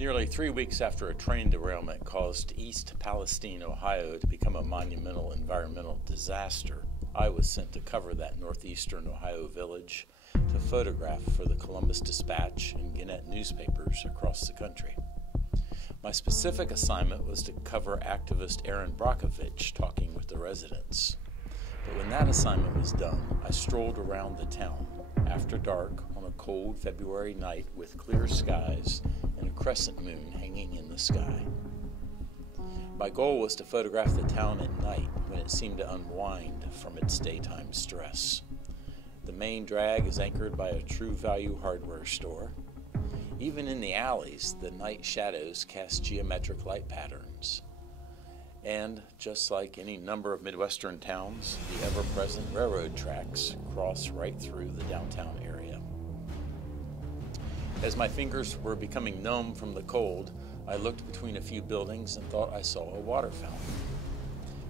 Nearly 3 weeks after a train derailment caused East Palestine, Ohio to become a monumental environmental disaster, I was sent to cover that northeastern Ohio village to photograph for the Columbus Dispatch and Gannett newspapers across the country. My specific assignment was to cover activist Erin Brockovich talking with the residents. But when that assignment was done, I strolled around the town after dark on a cold February night with clear skies and a crescent moon hanging in the sky. My goal was to photograph the town at night when it seemed to unwind from its daytime stress. The main drag is anchored by a True Value hardware store. Even in the alleys, the night shadows cast geometric light patterns. And, just like any number of Midwestern towns, the ever-present railroad tracks cross right through the downtown area. As my fingers were becoming numb from the cold, I looked between a few buildings and thought I saw a water fountain.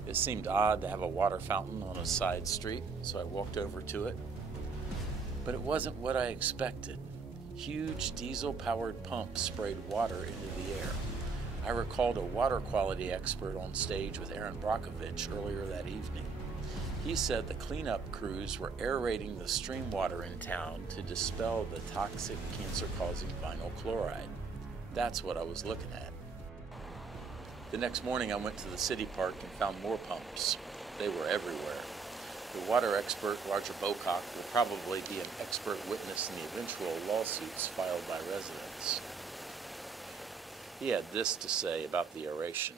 It seemed odd to have a water fountain on a side street, so I walked over to it. But it wasn't what I expected. Huge diesel-powered pumps sprayed water into the air. I recalled a water quality expert on stage with Erin Brockovich earlier that evening. He said the cleanup crews were aerating the stream water in town to dispel the toxic, cancer-causing vinyl chloride. That's what I was looking at. The next morning I went to the city park and found more pumps. They were everywhere. The water expert, Roger Bocock, will probably be an expert witness in the eventual lawsuits filed by residents. He had this to say about the aeration.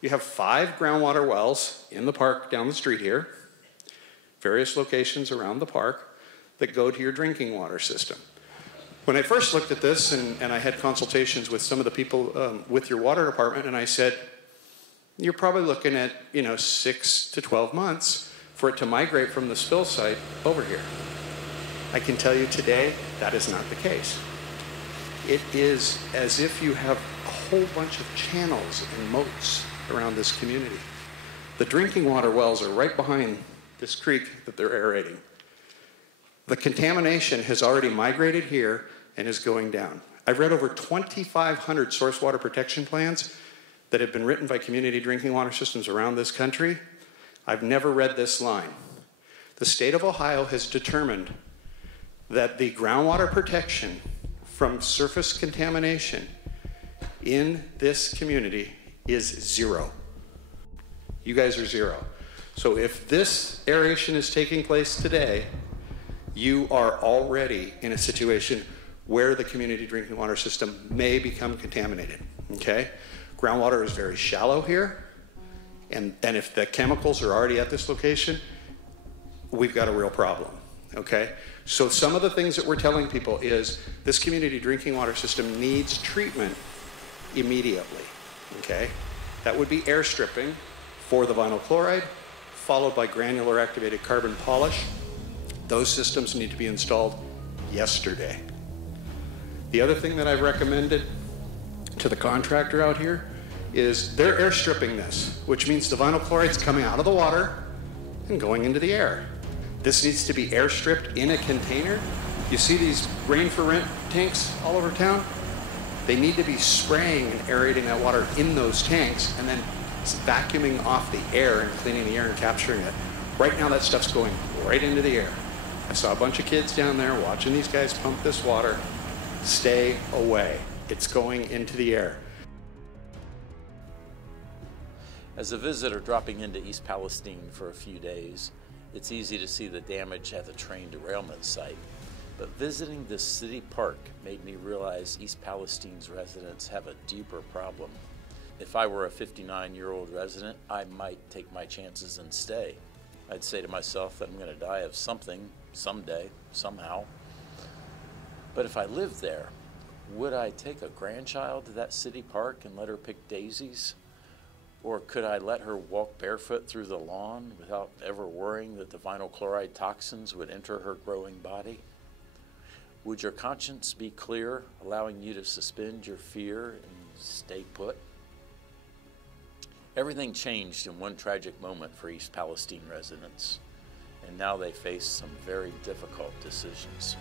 You have 5 groundwater wells in the park down the street here, various locations around the park that go to your drinking water system. When I first looked at this, and I had consultations with some of the people with your water department, and I said, you're probably looking at 6 to 12 months for it to migrate from the spill site over here. I can tell you today, that is not the case. It is as if you have a whole bunch of channels and moats around this community. The drinking water wells are right behind this creek that they're aerating. The contamination has already migrated here and is going down. I've read over 2,500 source water protection plans that have been written by community drinking water systems around this country. I've never read this line. The state of Ohio has determined that the groundwater protection from surface contamination in this community is 0. You guys are 0. So if this aeration is taking place today, you are already in a situation where the community drinking water system may become contaminated, okay? Groundwater is very shallow here, and if the chemicals are already at this location, we've got a real problem, okay? So some of the things that we're telling people is this community drinking water system needs treatment immediately, okay? That would be air stripping for the vinyl chloride, followed by granular activated carbon polish. Those systems need to be installed yesterday. The other thing that I've recommended to the contractor out here is they're air stripping this, which means the vinyl chloride's coming out of the water and going into the air. This needs to be air stripped in a container. You see these rain for rent tanks all over town? They need to be spraying and aerating that water in those tanks and then vacuuming off the air and cleaning the air and capturing it. Right now that stuff's going right into the air. I saw a bunch of kids down there watching these guys pump this water. Stay away. It's going into the air. As a visitor dropping into East Palestine for a few days, it's easy to see the damage at the train derailment site. But visiting this city park made me realize East Palestine's residents have a deeper problem. If I were a 59-year-old resident, I might take my chances and stay. I'd say to myself that I'm going to die of something, someday, somehow. But if I lived there, would I take a grandchild to that city park and let her pick daisies? Or could I let her walk barefoot through the lawn without ever worrying that the vinyl chloride toxins would enter her growing body? Would your conscience be clear, allowing you to suspend your fear and stay put? Everything changed in one tragic moment for East Palestine residents, and now they face some very difficult decisions.